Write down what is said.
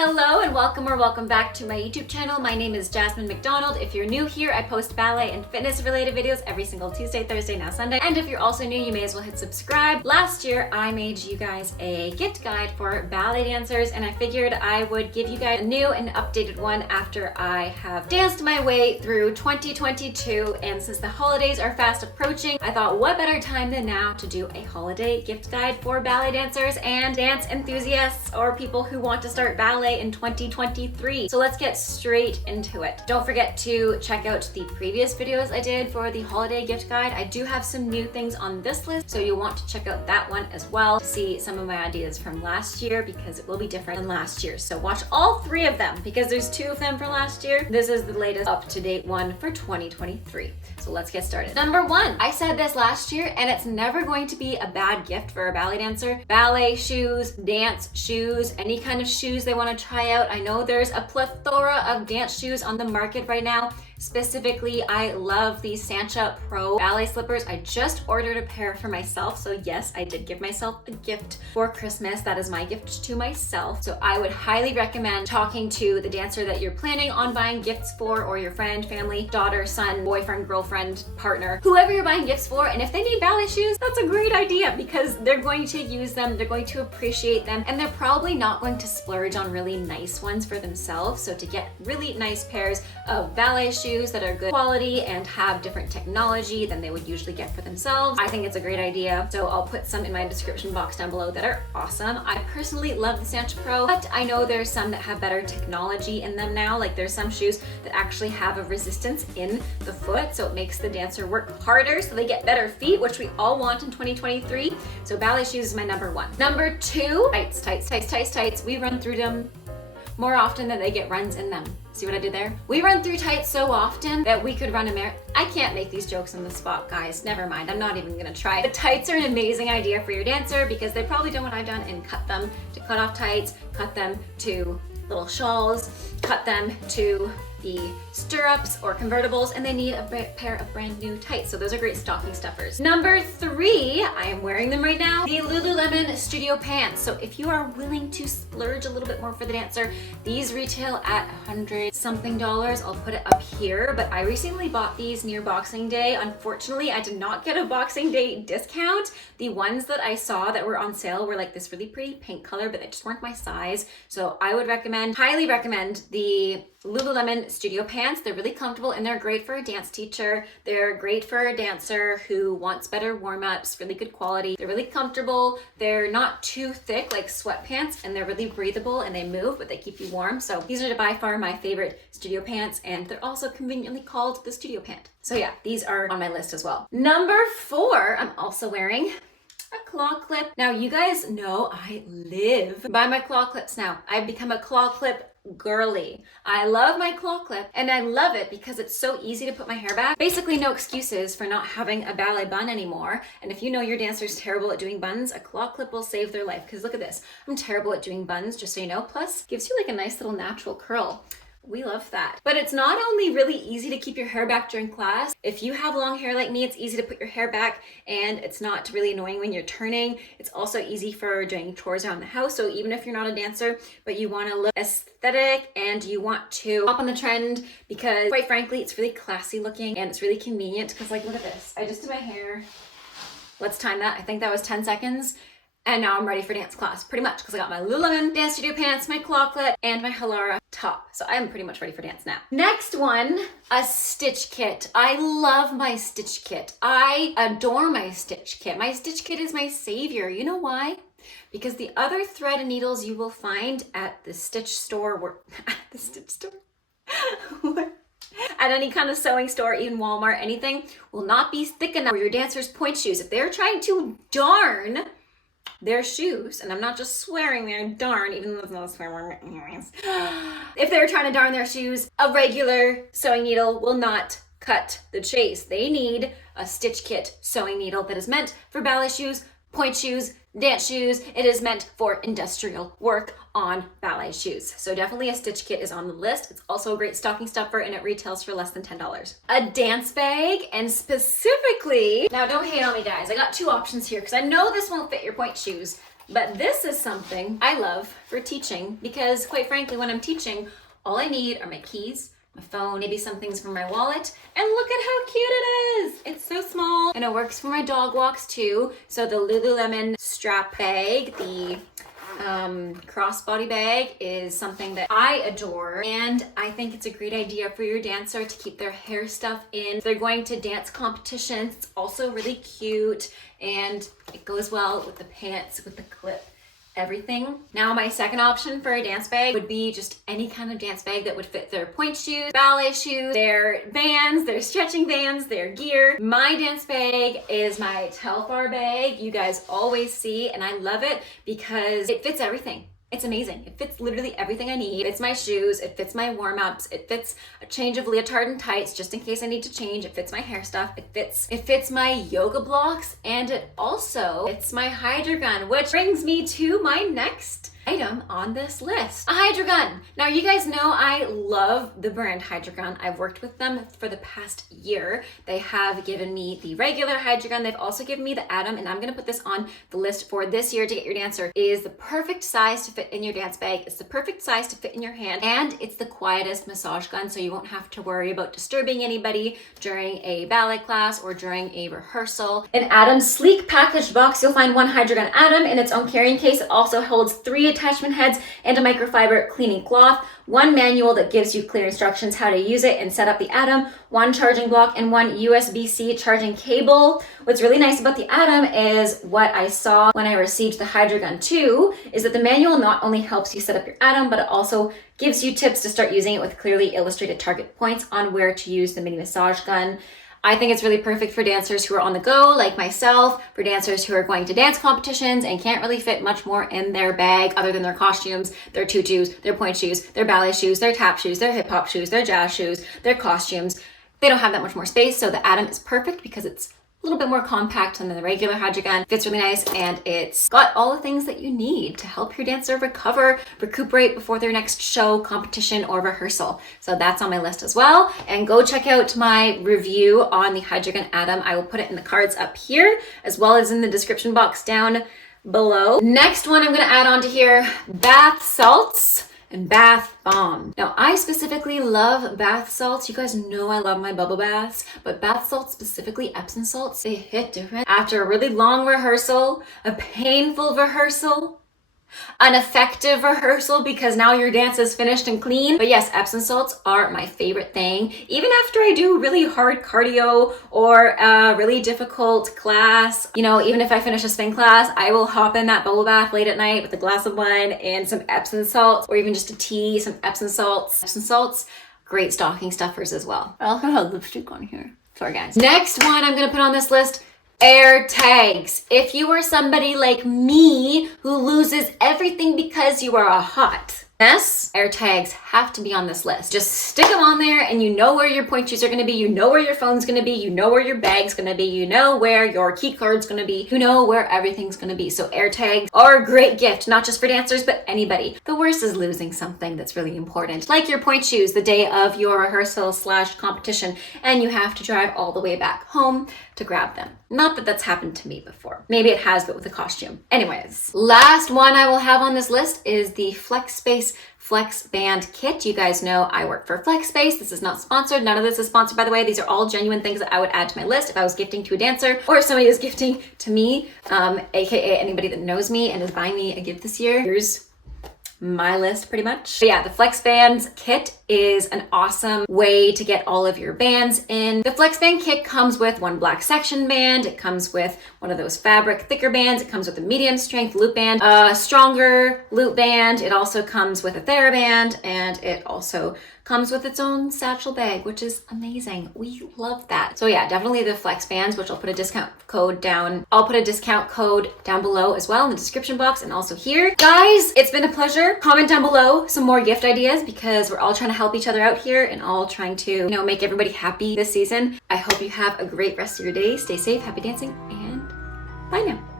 Hello and welcome back to my YouTube channel. My name is Jasmine McDonald. If you're new here, I post ballet and fitness related videos every single Tuesday, Thursday, now Sunday. And if you're also new, you may as well hit subscribe. Last year, I made you guys a gift guide for ballet dancers, and I figured I would give you guys a new and updated one after I have danced my way through 2022. And since the holidays are fast approaching, I thought what better time than now to do a holiday gift guide for ballet dancers and dance enthusiasts or people who want to start ballet in 2023. So let's get straight into it. Don't forget to check out the previous videos I did for the holiday gift guide. I do have some new things on this list, so you'll want to check out that one as well to see some of my ideas from last year, because it will be different than last year. So watch all three of them because there's two of them for last year. This is the latest up-to-date one for 2023. So let's get started. Number one, I said this last year, and it's never going to be a bad gift for a ballet dancer. Ballet shoes, dance shoes, any kind of shoes they want to try out. I know there's a plethora of dance shoes on the market right now. Specifically, I love the Sancha Pro ballet slippers. I just ordered a pair for myself. So yes, I did give myself a gift for Christmas. That is my gift to myself. So I would highly recommend talking to the dancer that you're planning on buying gifts for, or your friend, family, daughter, son, boyfriend, girlfriend, partner, whoever you're buying gifts for. And if they need ballet shoes, that's a great idea because they're going to use them, they're going to appreciate them, and they're probably not going to splurge on really nice ones for themselves. So to get really nice pairs of ballet shoes that are good quality and have different technology than they would usually get for themselves, I think it's a great idea. So I'll put some in my description box down below that are awesome. I personally love the Sancha Pro, but I know there's some that have better technology in them now. Like there's some shoes that actually have a resistance in the foot, so it makes the dancer work harder so they get better feet, which we all want in 2023. So ballet shoes is my number one. Number two, tights. We run through them more often than they get runs in them. See what I did there? We run through tights so often that we could run a marathon. I can't make these jokes on the spot, guys. Never mind. I'm not even gonna try. The tights are an amazing idea for your dancer because they've probably done what I've done and cut them to cut off tights, cut them to little shawls, cut them to the stirrups or convertibles, and they need a pair of brand new tights. So those are great stocking stuffers. Number three, I am wearing them right now, the Lululemon Studio Pants. So if you are willing to splurge a little bit more for the dancer, these retail at $100 something. I'll put it up here, but I recently bought these near Boxing Day. Unfortunately, I did not get a Boxing Day discount. The ones that I saw that were on sale were like this really pretty pink color, but they just weren't my size. So I would highly recommend the Lululemon Studio Pants. They're really comfortable and they're great for a dance teacher. They're great for a dancer who wants better warm-ups, really good quality. They're really comfortable. They're not too thick like sweatpants, and they're really breathable and they move, but they keep you warm. So these are by far my favorite studio pants, and they're also conveniently called the studio pant. So yeah, these are on my list as well. Number four, I'm also wearing a claw clip. Now you guys know I live by my claw clips now. I've become a claw clip girly. I love my claw clip, and I love it because it's so easy to put my hair back. Basically no excuses for not having a ballet bun anymore. And if you know your dancer's terrible at doing buns, a claw clip will save their life. Because look at this, I'm terrible at doing buns, just so you know. Plus gives you like a nice little natural curl. We love that. But it's not only really easy to keep your hair back during class. If you have long hair like me, it's easy to put your hair back and it's not really annoying when you're turning. It's also easy for doing chores around the house. So even if you're not a dancer, but you want to look aesthetic and you want to hop on the trend, because quite frankly, it's really classy looking and it's really convenient. Because like, look at this. I just did my hair. Let's time that. I think that was 10 seconds. And now I'm ready for dance class, pretty much, because I got my Lululemon Dance Studio Pants, my claw clip, and my Halara top. So I'm pretty much ready for dance now. Next one, a stitch kit. I love my stitch kit. I adore my stitch kit. My stitch kit is my savior. You know why? Because the other thread and needles you will find at the stitch store, what? At any kind of sewing store, even Walmart, anything, will not be thick enough for your dancer's point shoes. If they're trying to darn their shoes, and I'm not just swearing there, darn, even though it's not a swear word, anyways. If they're trying to darn their shoes, a regular sewing needle will not cut the chase. They need a stitch kit sewing needle that is meant for ballet shoes, point shoes, dance shoes. It is meant for industrial work on ballet shoes. So definitely a stitch kit is on the list. It's also a great stocking stuffer and it retails for less than $10. A dance bag, and specifically, now don't hate on me guys, I got two options here because I know this won't fit your point shoes, But this is something I love for teaching because quite frankly, when I'm teaching, all I need are my keys, my phone, maybe some things from my wallet, and look at how cute it is. It's so small and it works for my dog walks too. So the Lululemon strap bag, the crossbody bag is something that I adore, and I think it's a great idea for your dancer to keep their hair stuff in. If they're going to dance competitions, it's also really cute and it goes well with the pants, with the clip, everything. Now my second option for a dance bag would be just any kind of dance bag that would fit their pointe shoes, ballet shoes, their bands, their stretching bands, their gear. My dance bag is my Telfar bag. You guys always see, and I love it because it fits everything. It's amazing. It fits literally everything I need. It fits my shoes, it fits my warm-ups, it fits a change of leotard and tights just in case I need to change. It fits my hair stuff, it fits my yoga blocks, and it also fits my Hydro Gun, which brings me to my next item on this list, a Hydro Gun. Now you guys know I love the brand Hydro Gun. I've worked with them for the past year. They have given me the regular Hydro Gun. They've also given me the Atom, and I'm gonna put this on the list for this year to get your dancer. It is the perfect size to fit in your dance bag. It's the perfect size to fit in your hand, and it's the quietest massage gun, so you won't have to worry about disturbing anybody during a ballet class or during a rehearsal. In Atom's sleek packaged box, you'll find one Hydro Gun Atom in its own carrying case. It also holds 3 attachment heads and a microfiber cleaning cloth, one manual that gives you clear instructions how to use it and set up the Atom, one charging block, and one USB-C charging cable. What's really nice about the Atom is what I saw when I received the Hydro Gun 2 is that the manual not only helps you set up your Atom, but it also gives you tips to start using it with clearly illustrated target points on where to use the mini massage gun. I think it's really perfect for dancers who are on the go, like myself, for dancers who are going to dance competitions and can't really fit much more in their bag other than their costumes, their tutus, their pointe shoes, their ballet shoes, their tap shoes, their hip hop shoes, their jazz shoes, their costumes. They don't have that much more space, so the Atom is perfect because it's a little bit more compact than the regular Hydro Gun. Fits really nice, and it's got all the things that you need to help your dancer recuperate before their next show, competition, or rehearsal. So that's on my list as well. And go check out my review on the Hydro Gun Atom. I will put it in the cards up here, as well as in the description box down below. Next one I'm gonna add on to here, bath salts and bath bomb. Now I specifically love bath salts. You guys know I love my bubble baths, but bath salts, specifically Epsom salts, they hit different. After a really long rehearsal, a painful rehearsal, an effective rehearsal because now your dance is finished and clean. But yes, Epsom salts are my favorite thing. Even after I do really hard cardio or a really difficult class, you know, even if I finish a spin class, I will hop in that bubble bath late at night with a glass of wine and some Epsom salts, or even just a tea, some Epsom salts. Epsom salts, great stocking stuffers as well. I also have lipstick on here. Sorry guys. Next one I'm gonna put on this list, AirTags. If you are somebody like me who loses everything because you are a hot mess, AirTags have to be on this list. Just stick them on there and you know where your pointe shoes are gonna be, you know where your phone's gonna be, you know where your bag's gonna be, you know where your key card's gonna be, you know where everything's gonna be. So AirTags are a great gift, not just for dancers, but anybody. The worst is losing something that's really important, like your pointe shoes the day of your rehearsal / competition, and you have to drive all the way back home to grab them. Not that that's happened to me before. Maybe it has, but with a costume. Anyways, last one I will have on this list is the FlexSpace Flex Band Kit. You guys know I work for FlexSpace. This is not sponsored. None of this is sponsored, by the way. These are all genuine things that I would add to my list if I was gifting to a dancer or if somebody is gifting to me, aka anybody that knows me and is buying me a gift this year. Here's my list pretty much. But yeah, the Flex Bands kit is an awesome way to get all of your bands in. The Flex Band kit comes with one black section band. It comes with one of those fabric thicker bands. It comes with a medium strength loop band, a stronger loop band. It also comes with a TheraBand, and it also comes with its own satchel bag, which is amazing. We love that. So yeah, definitely the Flex Bands, which I'll put a discount code down. I'll put a discount code down below as well in the description box and also here. Guys, it's been a pleasure. Comment down below some more gift ideas because we're all trying to help each other out here and all trying to, you know, make everybody happy this season. I hope you have a great rest of your day. Stay safe, happy dancing, and bye now.